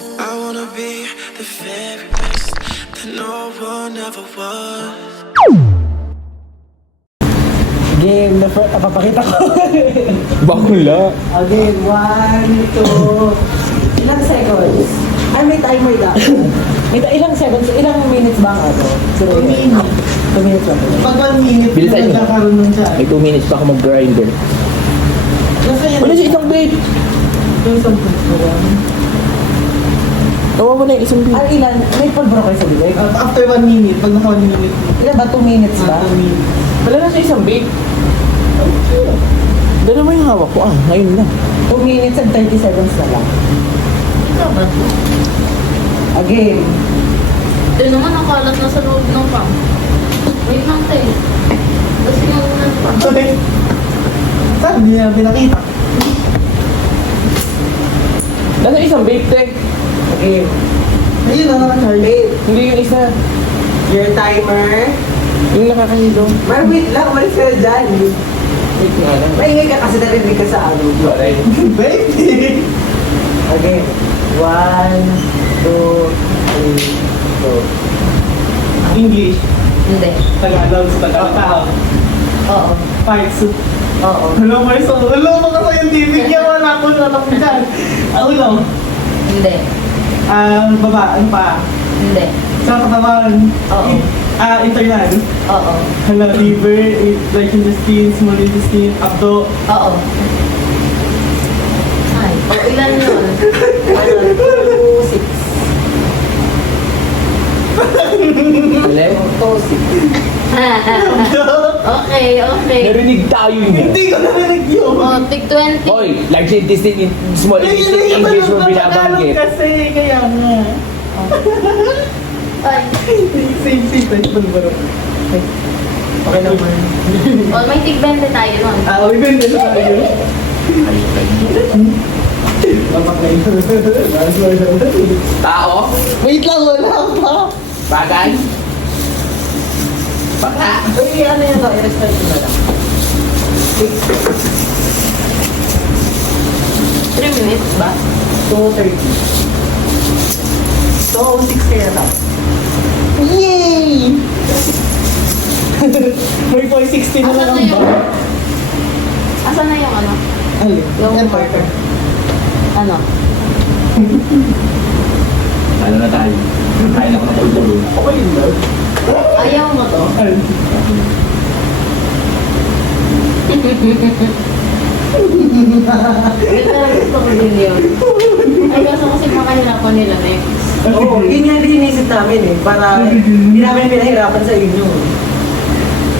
I wanna be the very best that no one ever was. Game na papakita ko. Bakula. Again, 1, 2. Ilang seconds? Ay, may timer ka. Ilang seconds? Ilang minutes ba ang ano? 2 minutes. 2 minutes ba? Pag 1 minute, Bilisan nyo. nagkakaroon nun siya. May 2 minutes pa ako mag-grinder. Wala siya isang bait. Yung isang puso. Tawa mo na yung isang bait. Ay, ilan? May pulbro kayo sa bibig? After 1 minute, pag naka 1 minute, Ilan ba? 2 minutes ba? 2 minutes. Wala na siya isang bait. Dala mo yung hawak ko. Ngayon na. 2 minutes and 30 seconds na lang. Again. Ito naman ang kalat na sa loob ng pang. Wait lang tayo. Kasi yung unang pang. Okay. Saan? Hindi niya pinakita. Nasa isang bait, te. Again. Ayun na naka-charge. Wait. Hindi yung isa. Your timer. Yung nakakahilo. Mar, wait lang. Malis ka na dyan. Wait nga lang. Maingay ka kasi narinig ka sa ano. Alright. Baby! Again. 1, 2, 3, 4. English. Hindi. Tagalog sa Tagalog. Oo. Parts. Oo. Hello, Marso. Hello, mga scientific yan. Wala ko na lang dyan. Uno. Hindi. Baba. Ano pa? Hindi. Sa katawan. Oo. Internal. Oo. Hala, liver, large intestine, small intestine, abdo. Oo. Ay. O ilan yun? 2, 6. Alay? 2, 6. Okay, okay. Narinig tayo niya. Hindi ko narinig yun. O, tig 20. Hoy, large intestine, small intestine, English mo binabanggit. Kasi, kaya nga. Ay. Same. Baro. Okay naman. O, may tig 20 tayo nun. May benda na tayo. Tao? Wait lang, wala pa. Bagay? Baka? Uy, ano yun? I-respect mo na lang. 3 minutes ba? 2:30. So, 6 kaya na. Yay! May 460 na Asan lang na ang yung... ba? Asan na yung ano? Alin? Yung Yan, marker. Ano? Ano na tayo? Kain ako ng pagdulo. Okay yun daw. Ayaw mo to? Alin? Pero gusto ko din yun. Ay, kaso kasi makahirapan nila next. Oo, yun nga din inisip namin eh. Para hindi namin pinahirapan sa inyo.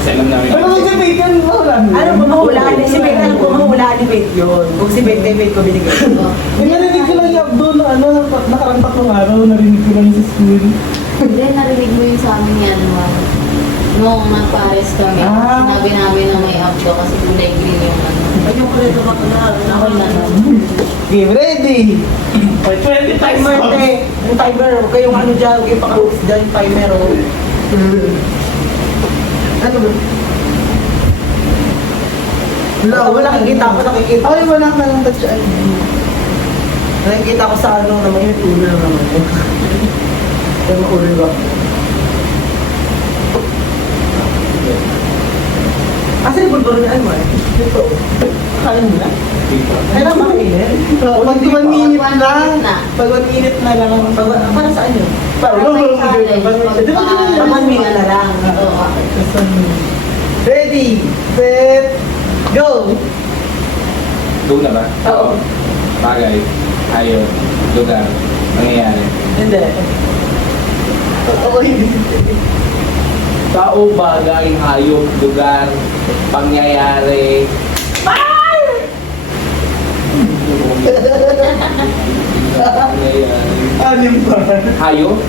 Salam namin. Ano kung si Bacon? Wala. Ano kung mahulaan ni si Bek? Alam ko mahulaan ni Bek yun. Kung si Bek, kay Bek ko binigay. May narinig ko lang yung abdo na ano, nakarang 3 araw, narinig ko lang yung sa school. Hindi, narinig mo yun sa amin yan, ma'am. Noong nagpares kami, sinabi namin na may abdo kasi kulay green yung ano. Ay, yung pala ito makulaan. Ako na nun. Game ready! For 20 times Timer, te. Yung timer. Huwag kayong ano dyan. Huwag kayong pakaus dyan. Yung timer, oh. Ano ba? Wala nakikita ako, nakikita. Ay, wala ka lang touch ID. Nakikita ko sa ano naman yung ulo lang naman. Yung ulo ba? Asa yung bulbaro ni Almar? Ito. Kain mo na? Kailan makainin? Pag 1 minute One na. minute na. Pag 1 minute na lang. Para saan yun? Para may challenge. Di ba ganun Pag yan? 1 minute na lang. Oo. Ready, set, go! Doon na ba? Oo. Bagay, hayop, lugar, nangyayari. Hindi. Oo, hindi. Tao, bagay, hayop, lugar, pangyayari. Pangyayari. Anim ba? Hayop?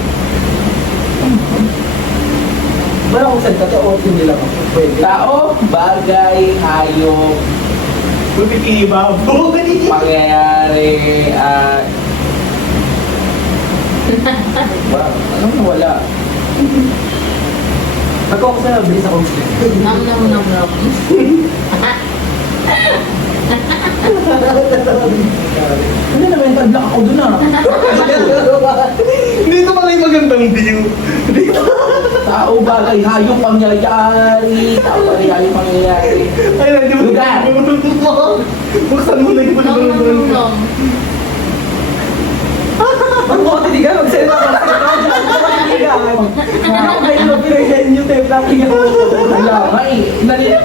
Wala kung saan kasi open nila ako. Pwede. Tao, bagay, hayop, Bumipili ba? pangyayari, wow, anong nawala? Pag ako sa bilis ako. Nam nam nam nam. Hindi na, mental block ako dun ah. Dito pala yung magandang view. Dito. Tao bagay, hayop pangyayari. Tao bagay, hayop pangyayari. Ay, hindi mo. Lugar. Buksan mo na yung Long. Ang mga tinigan, magsalita ka. Ay, no, pinagyan yung tape natin yung Wala nga eh.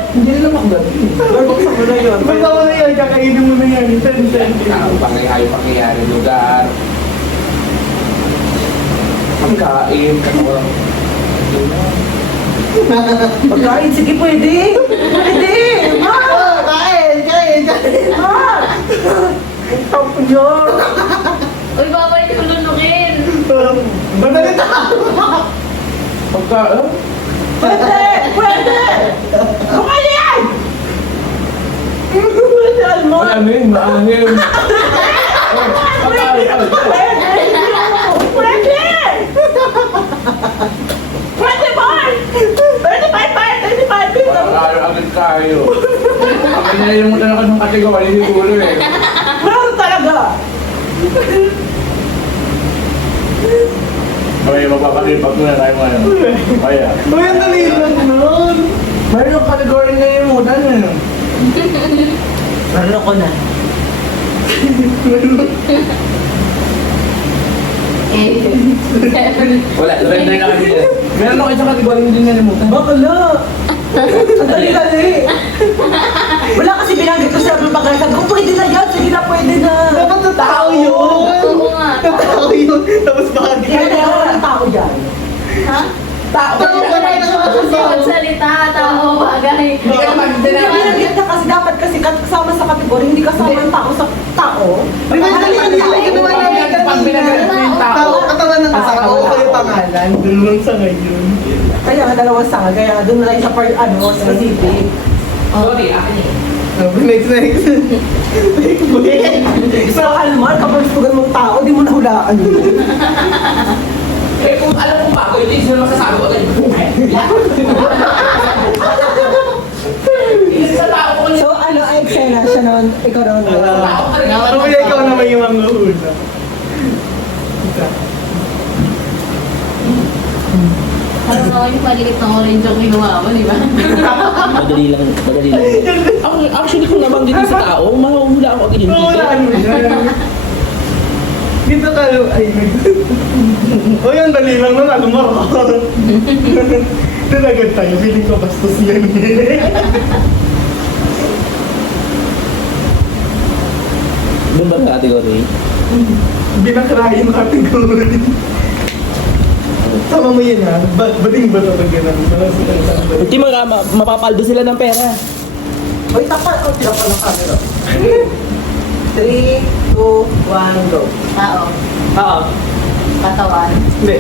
Hindi nila makagabi. or buksan mo na yun. Basta mo na yan, kakainin mo na yan. Tao bagay, hayop pangyayari. Lugar. Pagkain. Pagkain, sige pwede. Pwede. Oh, kain. Ang tapo nyo. Uy, babalik ko lunukin. Madali na. Pagkain. Pwede. Pwede. Kumali yan. Pwede, Almon. Maangin, maangin. Pagkain. Pwede. Pwede, boy. 35. Pagkain, agad kayo. Ang nalimutan ako ng kategory, siguro eh. Meron talaga. Okay, magpapalipat mo na tayo mo. Kaya. Uy, ang dali lang nun. Mayroon yung kategory na yung mutan eh. Meron ko na. Wala, surrender na kami dyan. Meron ako isang kategory hindi nalimutan. Bakala. Ang dali-dali. Wala kasi binanggit ko sa mga pagkakasal. Kung pwede na yan, sige na pwede na. Dapat na tao yun. Oo nga. Tao yun. Tapos bakit? Kaya na walang tao dyan. Ha? Tao Wala kasi magsalita, tao, bagay. Hindi ka magdala. Binanggit na kasi dapat kasi kasama sa kategory, hindi kasama yung tao sa tao. Di ba dali lang Pag binagalit mo yung tao. Katawan ng tao o yung pangalan. Doon lang sa ngayon. Kaya nga dalawang sanga, kaya doon na lang sa part specific. Sorry, akin eh. Next. So, Almar, kapag sugan mong tao, di mo nahulaan yun. Eh kung alam kong bago, hindi sila masasabi ko agad. Ilan sa tao ko So, ano, ay eksena siya noon, ikaw noon. Tao ka rin. Kung ikaw naman yung mga hula. Parang ako yung paligid ng orange yung kinuha mo, di ba? Madali lang. Actually, kung nabanggit din sa tao, mahuhula ako agad yun. Mahulaan mo siya. Dito ka, ay, o yan, dali lang nun, alam mo ako. Doon agad tayo, feeling ko bastos yan. Doon ba sa category? Binakrahin yung category. Sama mo yun ha, bating ba ito pag gano'n? Hindi mapapaldo sila ng pera. Uy, tapat, o, tira pa ng camera. 3, 2, 1, go. Tao. Oo. Katawan. Hindi.